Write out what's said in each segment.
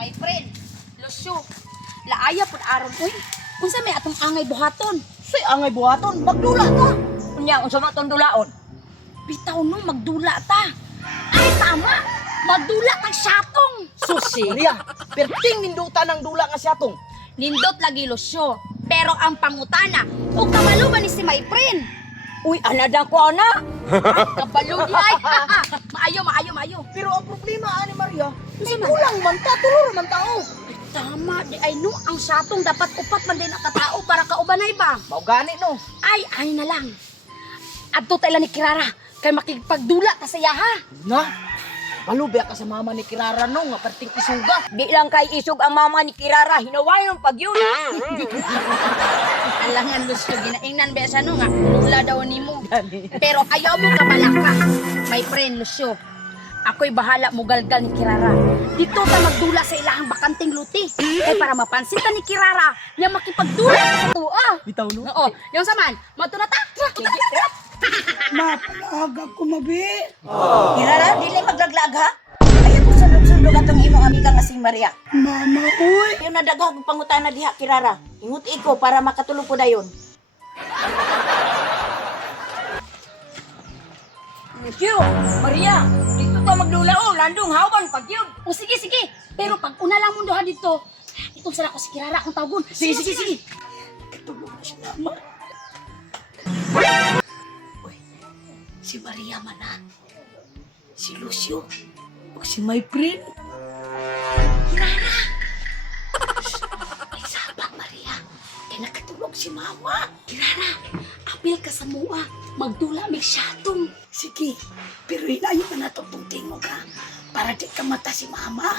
My friend, Lucio, laaya pud aron uy. Unsa may atong angay buhaton? Say angay buhaton, magdula ta. Unya, unsa man tong dulaon? Bitaw no magdula ta. Ay tama, magdula tag syatong. Susi. Maria, perting nindutan ng dula nga siyatong. Nindot lagi Lucio, pero ang pangutana, ug kabalo ba ni si my friend? Uy, anada ko ana. Kabalo di ay. Maayo. Pero ang problema ani Maria, Kasi may man. kulang man ta, tulor man tao. Tama, di ay no, ang syatong dapat upat man din nakatao para kaubanay ba? Mao gani no. Ay na lang. Adto tayo ni Kirara, kay makigpagdula ta sa iya ha. Na. Palubi ka sa mama ni Kirara no nga perting isuga. Di lang kay isog ang mama ni Kirara, hinaway ng pagyud. Alangan Lucio, ginaingnan ba sa no nga, dula daw nimo. Pero ayaw mo kabalaka. My friend Lucio, ako'y bahala mo galgal ni Kirara. Dito ta magdula sa ilahang bakanting luti. Kay para mapansin ta ni Kirara, niya makipagdula sa tuwa. Bitaw no. Oo, yung saman, matunata. Mapalaga ko mabi. Kirara, dili maglaglag ha? Ayaw ko sunod-sunod atong imong amiga nga si Maria. Mama, uy. Yung nadaghag pangutana diha, Kirara. Ingot iko para makatulog po dayon. Lucio, Maria, dito ka maglulao, landong hawan pagyud. O sige. Pero pag una lang mo duha dito, itong sala ko si Kirara akong tawgon. Sige. Katulog na si mama. Uy, si Maria Manan. Si Lucio. O si my friend. Kirara. May sabak, Maria. Kaya nakatulog si mama. Kirara, apil ka sa mua. Magdula may syatong. Sige, pero hinayo na nato itong tingog ha. Para di ka mata si mama.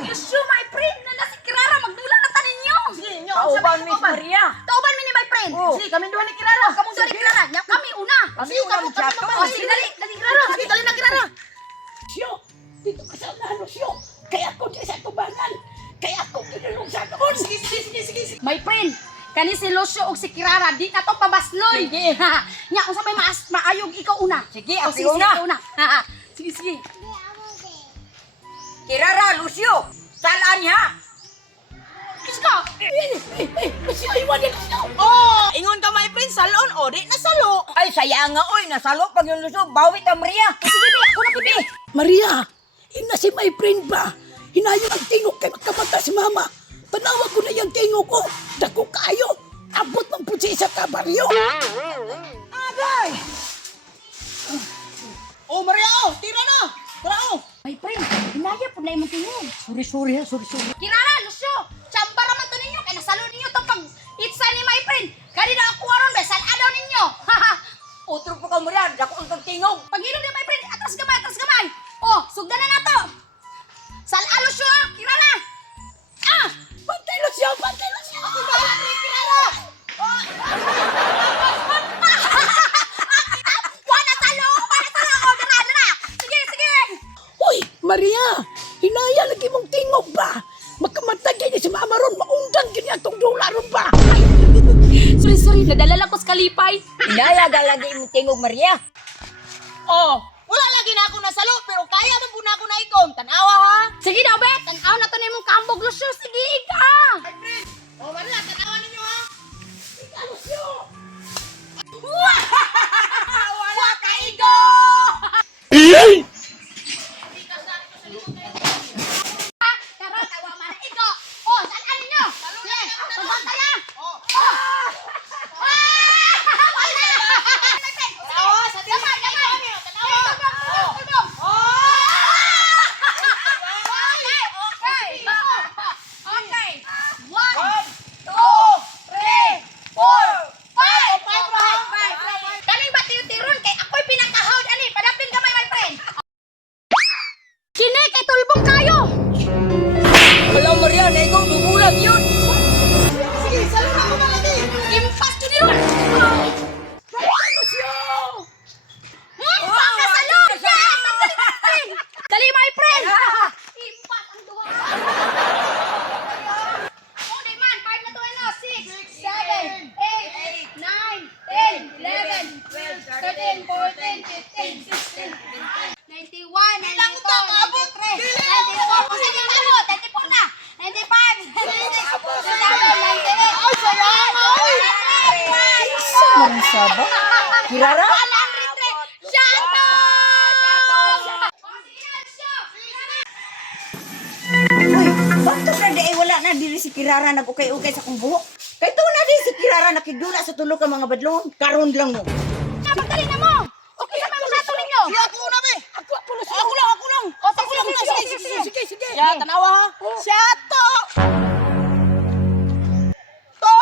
Lucio, my friend, na si Kirara, magdula na ta ninyo. Sige nyo, Kauban Miss Maria. Tauban mi ni my friend. Oh. Sige, kami duha ni Kirara. Kamong dali Kirara, nya kami una. Kami Sige, una kami magchatong. naman. Oh, sige dali Kirara. Sige, dali na Kirara. Lucio, dito ka sa unahan, Lucio. Kaya ako di sa tubangan. Kaya ako kinulong sa doon. Sige. My friend, kani si Lucio ug si Kirara, di na to pabasloy. Sige. Nya unsa may maayog ikaw una. Sige, Oh, ako sige, una. ikaw una. Sige. Kirara, Lucio, salaan niya. Kisko. Lucio, iwan niya Lucio. Oh, ingon ka my friend salon o di nasalo. Ay, saya nga, oy, nasalo pag yung Lucio, bawit ang Maria. Sige, ako na pipi. Maria, ina si my friend ba? Hinayo ang tingog kay makamata si mama. Tanawa ko na yung tingog ko. Dako kayo. Abot ng putsi sa kabaryo. Agay. Oh, Maria, oh, tira na. Tara, oh. My friend, hinaya po na imong tingog. Sorry. Kirara, Lucio, tsamba raman to ninyo, kaya nasalo ninyo to pag itsa ni my friend. Kani na ako aron ba, saladaw ninyo. Utro po ka, Maria, dako ang tagtingog. Pag-inom ni my friend, atras gamay. Oh, sugdan na nato. Sala, Lucio, Kirara. Pantay Lucio. Bahala ni Kirara. Wala talo. Oh, dara. Sige. Uy, Maria, hinaya lagi mong tingog ba? Makamatay niya si mama ron. Maundan ganyan itong dula ron ba? Sorry, nadala lang ko sa kalipay. Inayaga lagi yung tingog, Maria. Oh, wala lagi na ako nasalo pero kaya man po na ako na ikom. Tanawa ha. Sige daw, bet. Tanaw na to na imong kambog, Lucio. Sige, ika. My friend. Oh, Maria, tanawa ninyo ha. Wala ka igo. Karon, tawa man. Iko. Oh, saan ninyo? Sige, tugod tayo. Oh. Oh, sa gamay. Tugod. Okay. 1, 2, 3, 4, 5. Kaning ba tiyon kay ako'y pinakahawd ani, padapin gamay my friend. Kini kay tulbong kayo. Wala, Maria, naigong dumulag yun. Sige, salo na ko malagi. Impas to niyo. Pakasalo. Dali my friend. Impas ang duwa. Oh, di man, 5 na to ano, 6, 7, 8, Unsa ba? Kirara? Uy, bakit na di ay wala na diri si Kirara nag-ukay-ukay sa kong buhok? Kay to na di si Kirara nakigdula sa tulo ka mga badlong. Karon lang mo. Pagdali na mo! Okay naman mo sa ninyo! Siya ako na be. Ako lang. Ako lang. O, sige. Sige. Ya, tanawa ha. Siya to. To.